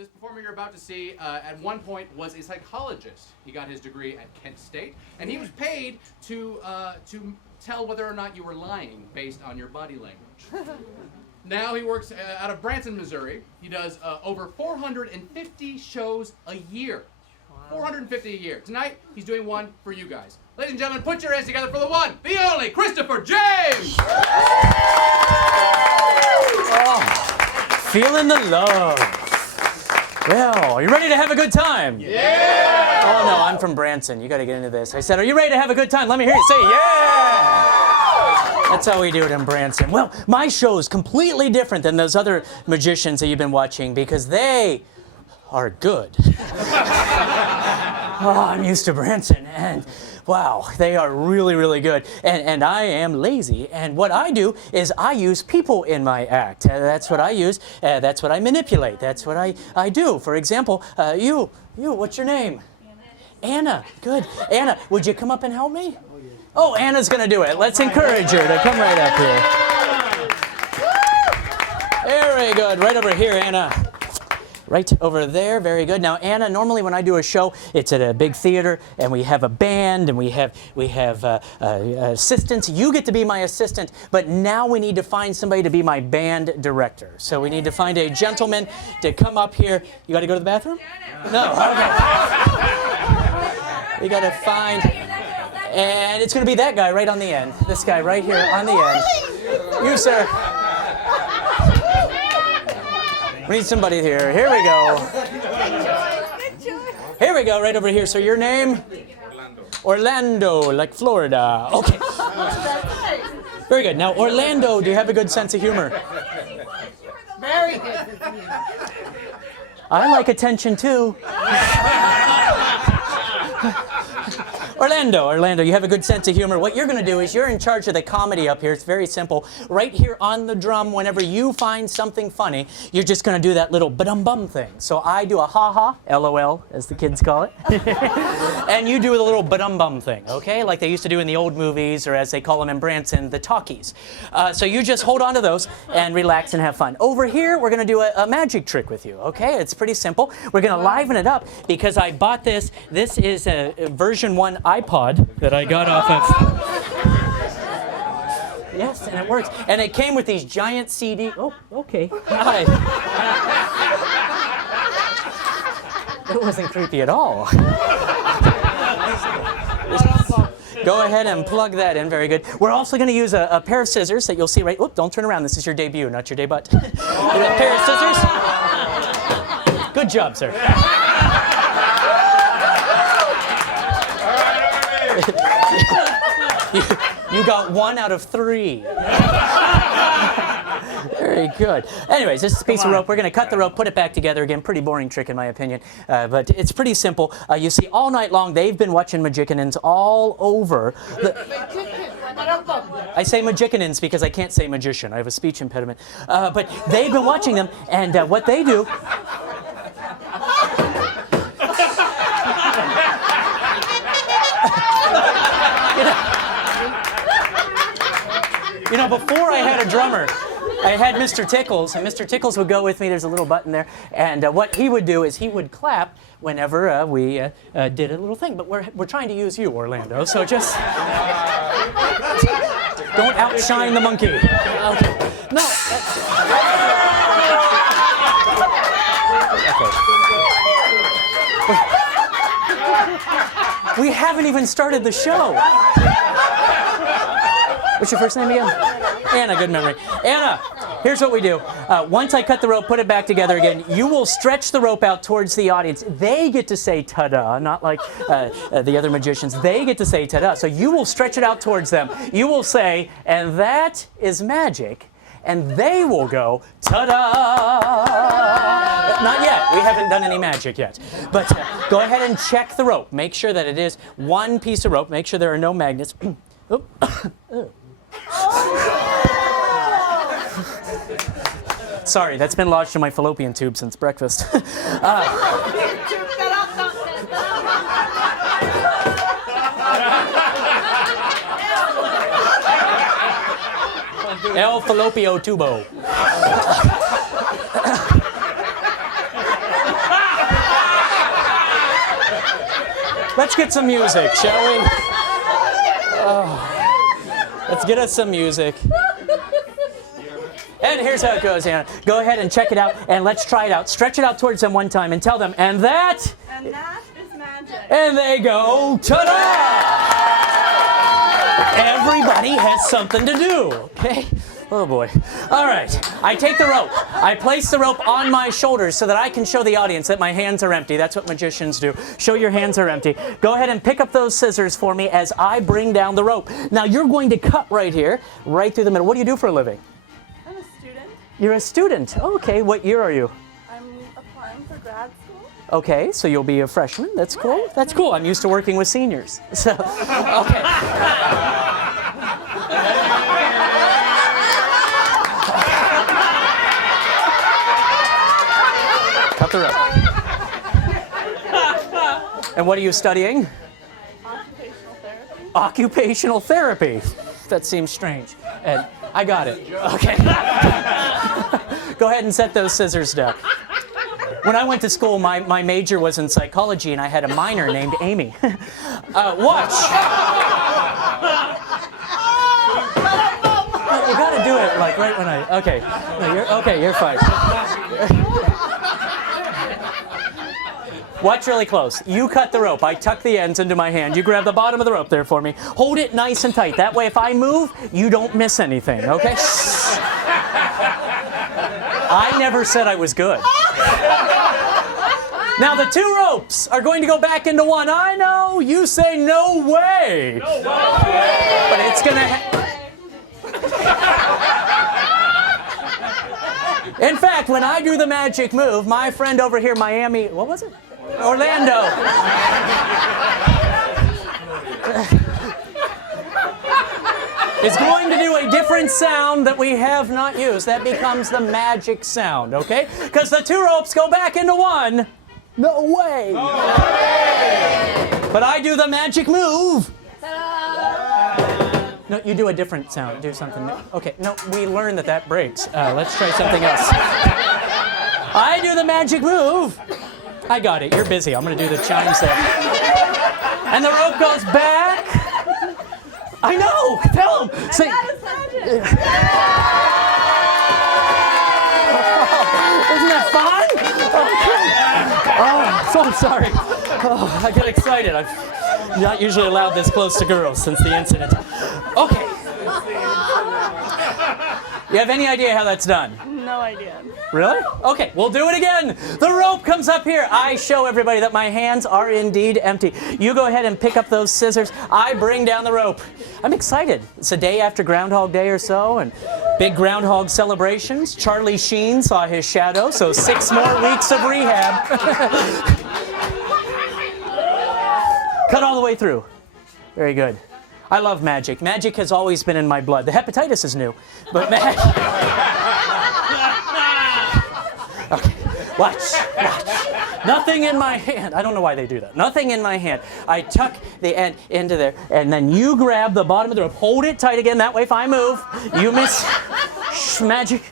This performer you're about to see, at one point, was a psychologist. He got his degree at Kent State, and he was paid to tell whether or not you were lying based on your body language. Now he works out of Branson, Missouri. He does over 450 shows a year. 450 a year. Tonight, he's doing one for you guys. Ladies and gentlemen, put your hands together for the one, the only, Christopher James! Oh, feeling the love. Well, are you ready to have a good time? Yeah! Oh, no, I'm from Branson. You got to get into this. I said, are you ready to have a good time? Let me hear you say, yeah! That's how we do it in Branson. Well, my show is completely different than those other magicians that you've been watching because they are good. Oh, I'm used to Branson, and wow, they are really, really good. And I am lazy, and what I do is I use people in my act. That's what I use. That's what I manipulate. That's what I do. For example, you, what's your name? Anna. Good. Anna, would you come up and help me? Oh, Anna's going to do it. Let's encourage her to come right up here. Very good. Right over here, Anna. Right over there. Very good. Now, Anna, normally when I do a show, it's at a big theater, and we have a band, and we have assistants. You get to be my assistant, but now we need to find somebody to be my band director. So we need to find a gentleman to come up here. You got to go to the bathroom? No. Okay. We got to find... And it's going to be that guy right on the end. This guy right here on the end. You, sir. We need somebody here. Here we go. Here we go, right over here. So your name? Orlando, like Florida. Okay. Very good. Now, Orlando, do you have a good sense of humor? Very good. I like attention, too. Orlando, you have a good sense of humor. What you're going to do is you're in charge of the comedy up here. It's very simple. Right here on the drum, whenever you find something funny, you're just going to do that little ba-dum-bum thing. So I do a ha-ha, LOL, as the kids call it. And you do the little ba-dum-bum thing, okay? Like they used to do in the old movies, or as they call them in Branson, the talkies. So you just hold on to those and relax and have fun. Over here, we're going to do a magic trick with you, okay? It's pretty simple. We're going to liven it up because I bought this. This is a version 1 iPod that I got off of. Yes, and it works. And it came with these giant CD. Oh, okay. Hi. It wasn't creepy at all. Go ahead and plug that in. Very good. We're also going to use a pair of scissors that you'll see right. Oop, don't turn around. This is your debut, not your debut. A pair of scissors. Good job, sir. You got 1 out of 3. Very good. Anyways, this is a piece of rope. We're going to cut the rope, put it back together again. Pretty boring trick in my opinion, but it's pretty simple. You see, all night long they've been watching Magicianins all over. I say Magicianins because I can't say magician. I have a speech impediment. But they've been watching them, and what they do... You know, before I had a drummer, I had Mr. Tickles, and Mr. Tickles would go with me. There's a little button there, and what he would do is he would clap whenever we did a little thing. But we're trying to use you, Orlando, so just don't outshine the monkey. Okay. No. Okay. We haven't even started the show. What's your first name again? Anna, good memory. Anna, here's what we do. Once I cut the rope, put it back together again, you will stretch the rope out towards the audience. They get to say ta-da, not like the other magicians. They get to say ta-da. So you will stretch it out towards them. You will say, and that is magic. And they will go, ta-da! Not yet. We haven't done any magic yet. But go ahead and check the rope. Make sure that it is one piece of rope. Make sure there are no magnets. Sorry, that's been lodged in my fallopian tube since breakfast. El Fallopio Tubo. Let's get some music, shall we? Let's get us some music. And here's how it goes, Anna. Go ahead and check it out, and let's try it out. Stretch it out towards them one time and tell them, and that... And that is magic. And they go, ta-da! Everybody has something to do, okay? Oh boy. All right, I take the rope. I place the rope on my shoulders so that I can show the audience that my hands are empty. That's what magicians do. Show your hands are empty. Go ahead and pick up those scissors for me as I bring down the rope. Now you're going to cut right here, right through the middle. What do you do for a living? I'm a student. You're a student. Okay, what year are you? I'm applying for grad school. Okay, so you'll be a freshman. That's cool. That's cool. I'm used to working with seniors. So, okay. Cut the rope. And what are you studying? Occupational therapy. Occupational therapy. That seems strange. And I got it. Okay. Go ahead and set those scissors down. When I went to school, my major was in psychology, and I had a minor named Amy. Watch. You gotta do it like right when I. Okay. No, you're fine. Watch really close. You cut the rope. I tuck the ends into my hand. You grab the bottom of the rope there for me. Hold it nice and tight. That way, if I move, you don't miss anything, okay? I never said I was good. Now, the two ropes are going to go back into one. I know, you say no way. No way. But it's going to... In fact, when I do the magic move, my friend over here, Miami, what was it? Orlando. Is going to do a different sound that we have not used. That becomes the magic sound, okay? Because the two ropes go back into one. No way. No way. But I do the magic move. No, you do a different sound. Do something new. Okay, no, we learned that breaks. Let's try something else. I do the magic move. I got it. You're busy. I'm going to do the chimes there. And the rope goes back. I know. Tell him. Say. Isn't that fun? Oh, so sorry. Oh, I get excited. I'm not usually allowed this close to girls since the incident. Okay. You have any idea how that's done? No idea. Really? Okay, we'll do it again. The rope comes up here. I show everybody that my hands are indeed empty. You go ahead and pick up those scissors. I bring down the rope. I'm excited. It's a day after Groundhog Day or so, and big groundhog celebrations. Charlie Sheen saw his shadow, so 6 more weeks of rehab. Cut all the way through. Very good. I love magic. Magic has always been in my blood. The hepatitis is new, but magic. Okay, watch. Nothing in my hand. I don't know why they do that. Nothing in my hand. I tuck the end into there, and then you grab the bottom of the rope. Hold it tight again. That way, if I move, you miss. Shh, magic.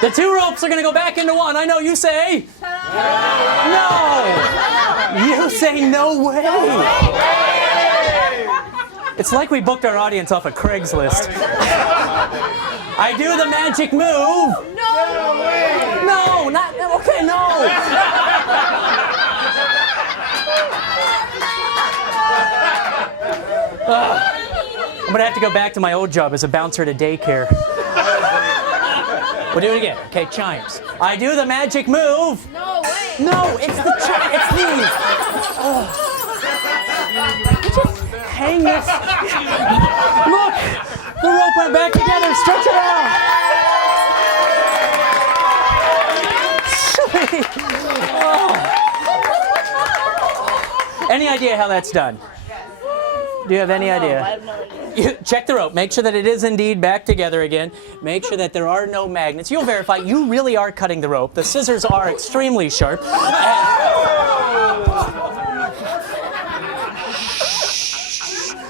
The two ropes are going to go back into one. I know you say. No. You say no way. It's like we booked our audience off of Craigslist. I do the magic move. No, not okay. No. I'm gonna have to go back to my old job as a bouncer at a daycare. We'll do it again. Okay, chimes. I do the magic move. No way. No, it's the it's these. Just hang this. Look, the rope went back together. Stretch it out. Any idea how that's done? Do you have any idea? I have no idea. You check the rope. Make sure that it is indeed back together again. Make sure that there are no magnets. You'll verify you really are cutting the rope. The scissors are extremely sharp.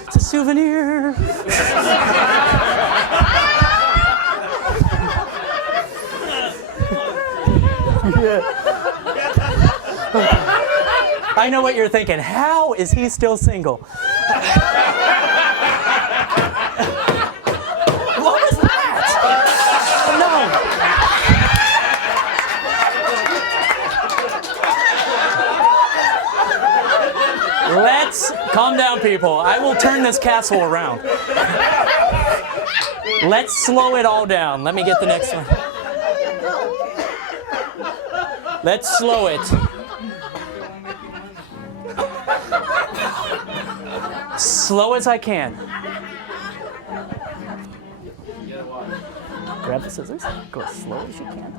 It's a souvenir. I know what you're thinking. How is he still single? What was that? No. Let's calm down, people. I will turn this castle around. Let's slow it all down. Let me get the next one. Let's slow it. Slow as I can. Grab the scissors. Go as slow as you can.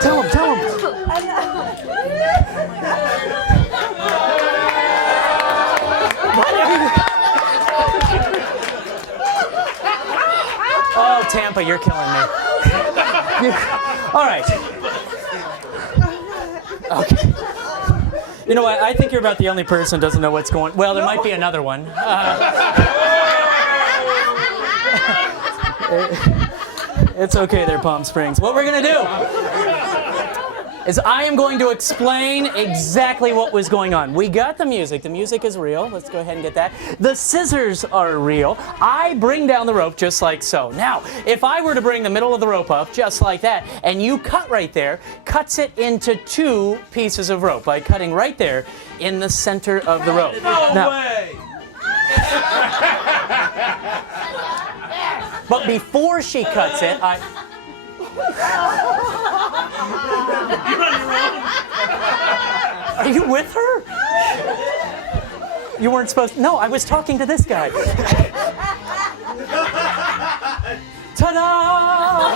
Tell him. Oh, Tampa, you're killing me. All right. Okay. You know what? I think you're about the only person who doesn't know what's going on. Well, there might be another one. It's okay there, Palm Springs. What we're going to do is I am going to explain exactly what was going on. We got the music. The music is real. Let's go ahead and get that. The scissors are real. I bring down the rope just like so. Now, if I were to bring the middle of the rope up just like that, and you cut right there, cuts it into 2 pieces of rope by cutting right there in the center of the rope. No way! But before she cuts it, Are you with her? You weren't supposed to. No, I was talking to this guy. Ta-da!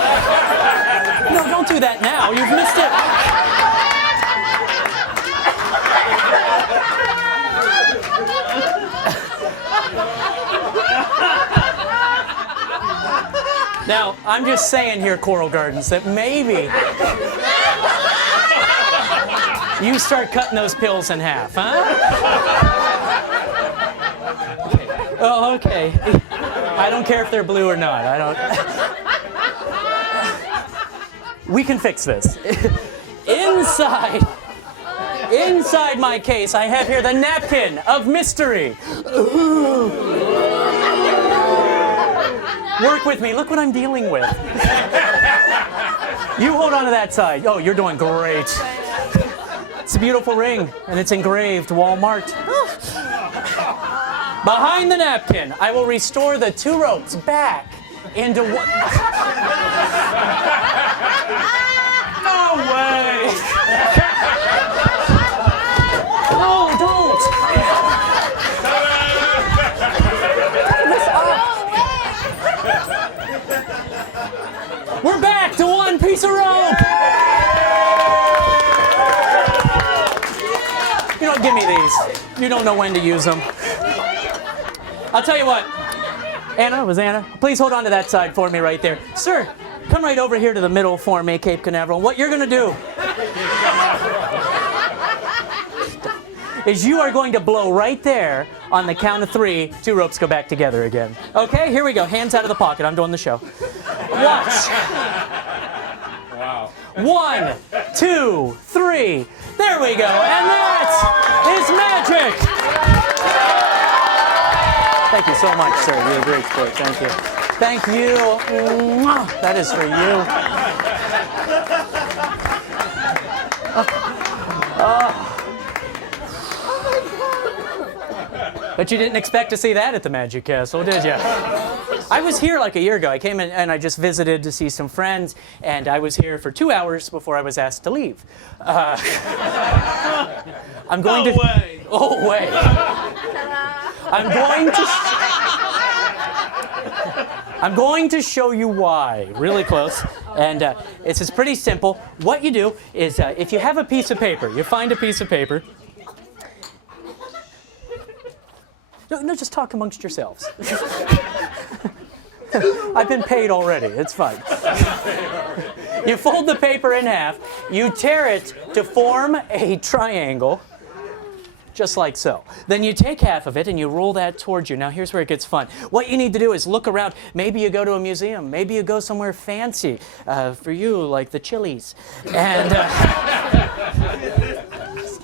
No, don't do that now. You've missed it. Now, I'm just saying here, Coral Gardens, that maybe you start cutting those pills in half, huh? Oh, okay. I don't care if they're blue or not. I don't. We can fix this. Inside my case, I have here the napkin of mystery. Work with me. Look what I'm dealing with. You hold on to that side. Oh, you're doing great. It's a beautiful ring, and it's engraved Walmart. Behind the napkin, I will restore the 2 ropes back into one. No way! Oh, don't! We're back to 1 piece of rope! You don't give me these. You don't know when to use them. I'll tell you what. Anna, please hold on to that side for me right there. Sir, come right over here to the middle for me, Cape Canaveral. What you're going to do is you are going to blow right there on the count of 3. 2 ropes go back together again. Okay, here we go. Hands out of the pocket. I'm doing the show. Watch. Wow. 1, 2, 3. There we go. And that is magic. Thank you so much, sir. You're a great sport. Thank you. Thank you. Mwah. That is for you. But you didn't expect to see that at the Magic Castle, did you? I was here like a year ago. I came in and I just visited to see some friends, and I was here for 2 hours before I was asked to leave. I'm going No to. way. Oh, wait. I'm going to. I'm going to show you why, really close. And it's pretty simple. What you do is, if you have a piece of paper, you find a piece of paper. No, just talk amongst yourselves. I've been paid already, it's fine. You fold the paper in half, you tear it to form a triangle, just like so. Then you take half of it and you roll that towards you. Now here's where it gets fun. What you need to do is look around. Maybe you go to a museum. Maybe you go somewhere fancy. For you, like the Chili's. And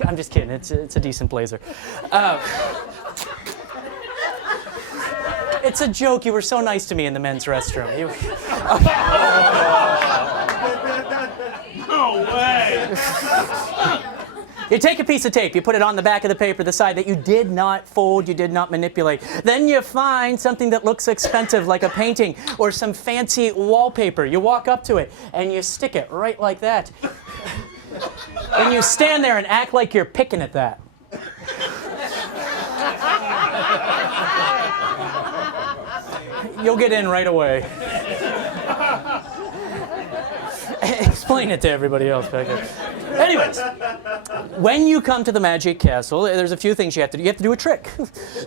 I'm just kidding. It's a decent blazer. It's a joke. You were so nice to me in the men's restroom. No way! You take a piece of tape, you put it on the back of the paper, the side that you did not fold, you did not manipulate. Then you find something that looks expensive, like a painting or some fancy wallpaper. You walk up to it and you stick it right like that. And you stand there and act like you're picking at that. You'll get in right away. Explain it to everybody else back there. Anyways, when you come to the Magic Castle, there's a few things you have to do. You have to do a trick.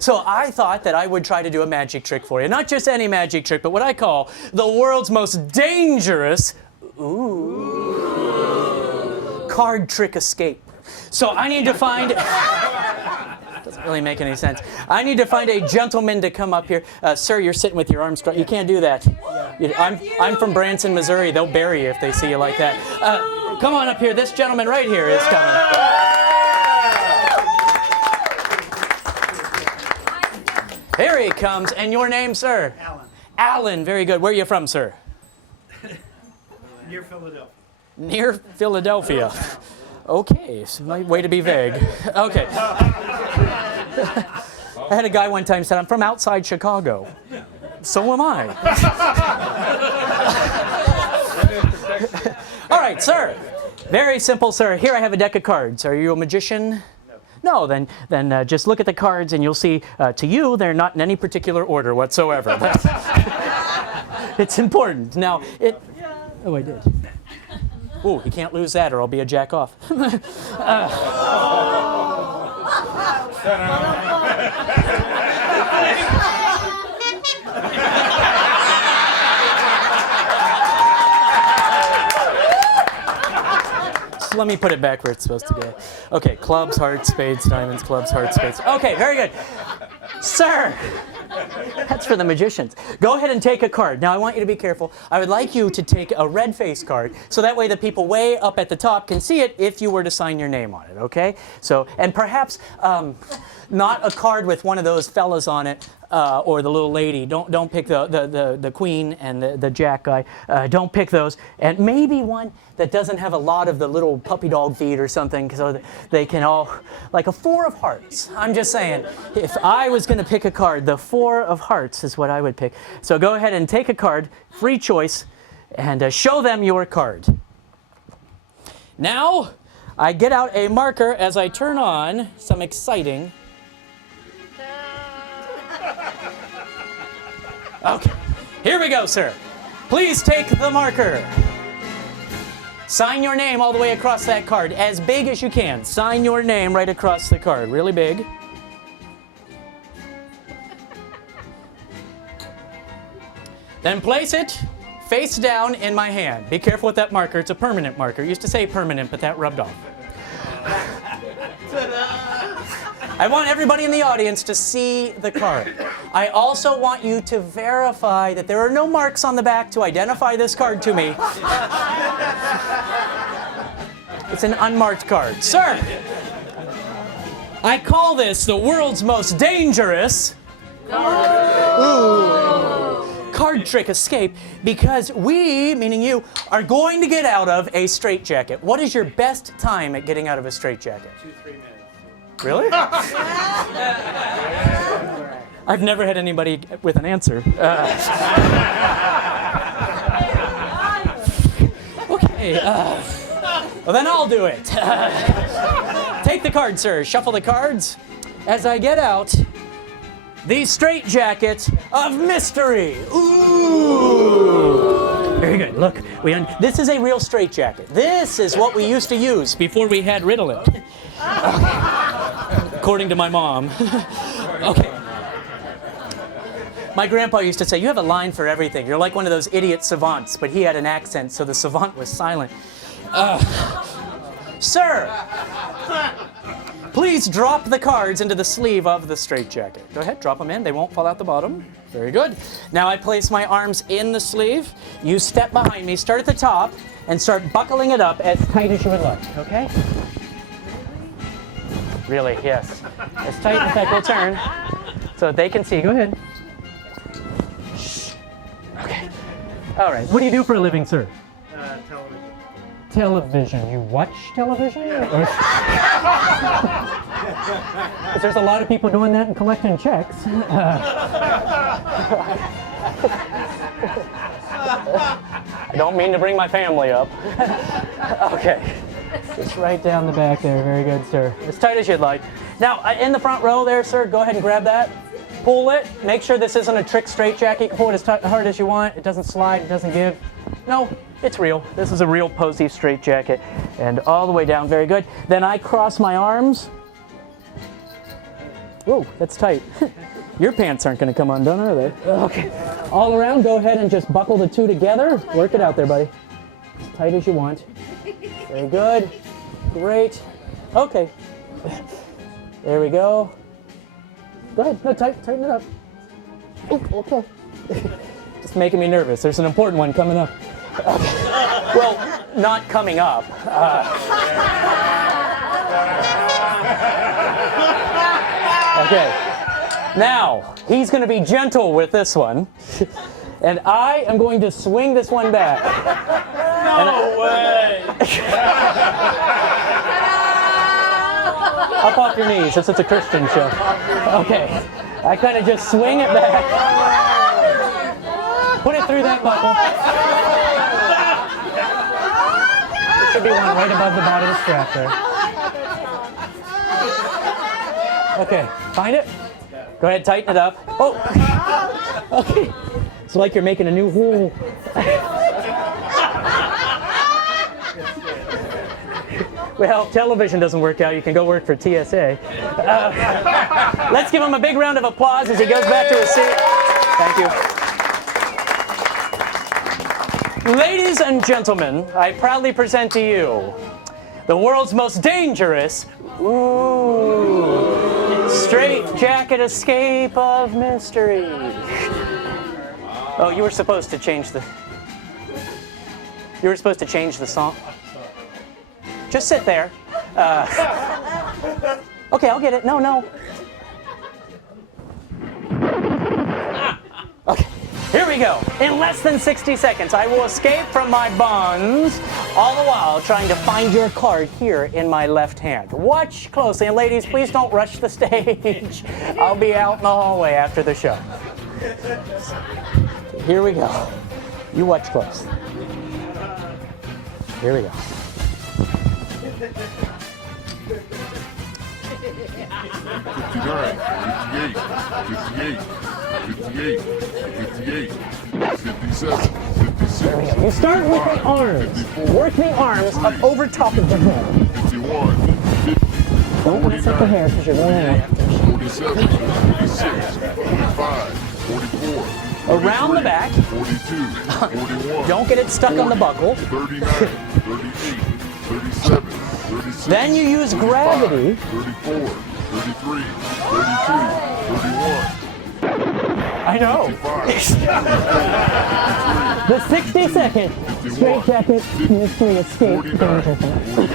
So I thought that I would try to do a magic trick for you. Not just any magic trick, but what I call the world's most dangerous card trick escape. So I need to find... Doesn't really make any sense. I need to find a gentleman to come up here. Sir, you're sitting with your arms crossed. You can't do that. I'm from Branson, Missouri. They'll bury you if they see you like that. Come on up here. This gentleman right here is coming. Here he comes. And your name, sir? Alan. Alan. Very good. Where are you from, sir? Near Philadelphia. Near Philadelphia. Okay, so way to be vague. Okay. I had a guy one time said, I'm from outside Chicago. So am I. All right, sir. Very simple, sir. Here I have a deck of cards. Are you a magician? No, then just look at the cards and you'll see, to you, they're not in any particular order whatsoever. It's important. Now, oh, I did. Ooh, you can't lose that or I'll be a jack off. So let me put it back where it's supposed to go. Okay, clubs, hearts, spades, diamonds, clubs, hearts, spades. Okay, very good. Sir, that's for the magicians. Go ahead and take a card. Now, I want you to be careful. I would like you to take a red face card, so that way the people way up at the top can see it if you were to sign your name on it, okay? So, and perhaps not a card with one of those fellas on it, or the little lady. Don't pick the queen and the jack guy. Don't pick those. And maybe one that doesn't have a lot of the little puppy dog feet or something, so that they can all, like a 4 of hearts. I'm just saying, if I was going to pick a card, the 4 of hearts is what I would pick. So go ahead and take a card, free choice, and show them your card. Now, I get out a marker as I turn on some exciting... Okay, here we go, sir. Please take the marker. Sign your name all the way across that card, as big as you can. Sign your name right across the card, really big. Then place it face down in my hand. Be careful with that marker, it's a permanent marker. Used to say permanent, but that rubbed off. I want everybody in the audience to see the card. I also want you to verify that there are no marks on the back to identify this card to me. It's an unmarked card. Sir, I call this the world's most dangerous card trick escape because we, meaning you, are going to get out of a straitjacket. What is your best time at getting out of a straitjacket? 2-3 minutes. Really? I've never had anybody with an answer. Okay. Well, then I'll do it. Take the card, sir. Shuffle the cards. As I get out, the straitjacket of mystery. Ooh. Very good. Look, this is a real straitjacket. This is what we used to use before we had Ritalin. Okay. According to my mom. Okay. My grandpa used to say, you have a line for everything. You're like one of those idiot savants, but he had an accent, so the savant was silent. Sir, please drop the cards into the sleeve of the straitjacket. Go ahead, drop them in. They won't fall out the bottom. Very good. Now I place my arms in the sleeve. You step behind me, start at the top, and start buckling it up as tight as you would like, okay? Really, yes. As tight. In fact, we'll turn so that they can see. Go ahead. Shh. Okay. All right. What do you do for a living, sir? Television. Television. You watch television? Or... There's a lot of people doing that and collecting checks. I don't mean to bring my family up. Okay. Just right down the back there. Very good, sir. As tight as you'd like. Now, in the front row there, sir, go ahead and grab that. Pull it. Make sure this isn't a trick straitjacket. You can pull it as hard as you want. It doesn't slide. It doesn't give. No, it's real. This is a real posy straitjacket. And all the way down. Very good. Then I cross my arms. Whoa, that's tight. Your pants aren't going to come undone, are they? Okay. All around, go ahead and just buckle the two together. Work it out there, buddy. As tight as you want. Very good. Great. Okay. There we go. Go ahead. No, tighten it up. Ooh, okay. Just making me nervous. There's an important one coming up. Okay. Well, not coming up. Okay. Now, he's going to be gentle with this one. And I am going to swing this one back. No way! Up off your knees, since it's a Christian show. Okay. I kind of just swing it back. Put it through that buckle. There should be one right above the bottom of the strap there. Okay, find it. Go ahead, tighten it up. Oh! Okay. It's like you're making a new hole. Well, television doesn't work out. You can go work for TSA. Let's give him a big round of applause as he goes back to his seat. Thank you. Ladies and gentlemen, I proudly present to you the world's most dangerous straitjacket escape of mystery. Oh, you were supposed to change the song. Just sit there. Okay, I'll get it. No. Okay, here we go. In less than 60 seconds, I will escape from my bonds, all the while trying to find your card here in my left hand. Watch closely, and ladies, please don't rush the stage. I'll be out in the hallway after the show. Here we go. You watch close. Here we go. 59, 58, 58, 58, 57, 56. There we go. You start with the arms. Work the arms up over top of the head. 51, 50, Don't mess up the hair because you're going in. 47, 46, 45, 44. Around the back. 42, 41. Don't get it stuck on the buckle. 39, 38, 37, 36. Then you use gravity. 34, 33, 32, 31. I know. 55, The 60-second straitjacket mystery escape. 49, 48,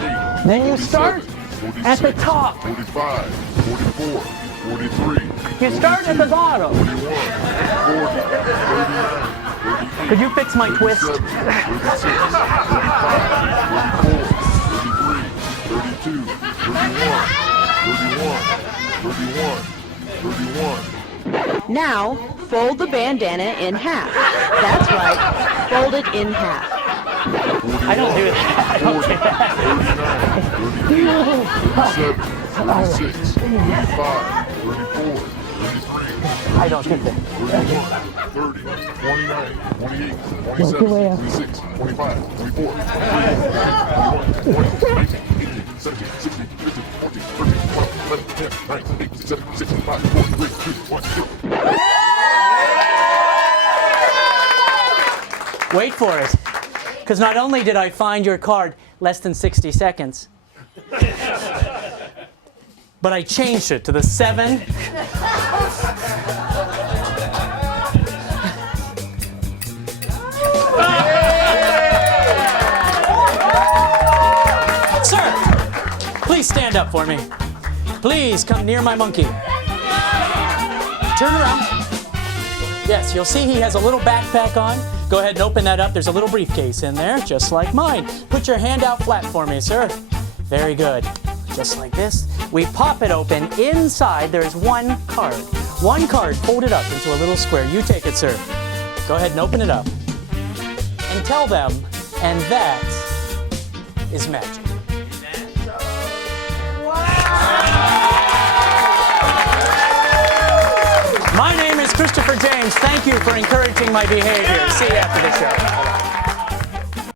Then you start 46, at the top. 45, 44, 43. You start at the bottom. 41, 40, 39, Could you fix my twist? 37, 36, 35, 34, 33, 32, 31, 31. Now, fold the bandana in half. That's right, fold it in half. I don't do that. I don't do that. 39, 38, 37, 36, 35, 34, I don't think that. 31, 30, 29, 28, 27, 26, 25, 24, 25, 21, 20, 19, 18, 17, 16, 15, 14, 13, 12, 11, 10, 9, 8, 7, 6, 5, 4, 3, 2, 1, 0. Wait for it. Because not only did I find your card less than 60 seconds, but I changed it to the 7. Sir, please stand up for me. Please come near my monkey. Turn around. Yes, you'll see he has a little backpack on. Go ahead and open that up. There's a little briefcase in there, just like mine. Put your hand out flat for me, sir. Very good. Just like this. We pop it open. Inside, there's one card. One card folded up into a little square. You take it, sir. Go ahead and open it up. And tell them, and that is magic. My name is Christopher James. Thank you for encouraging my behavior. See you after the show.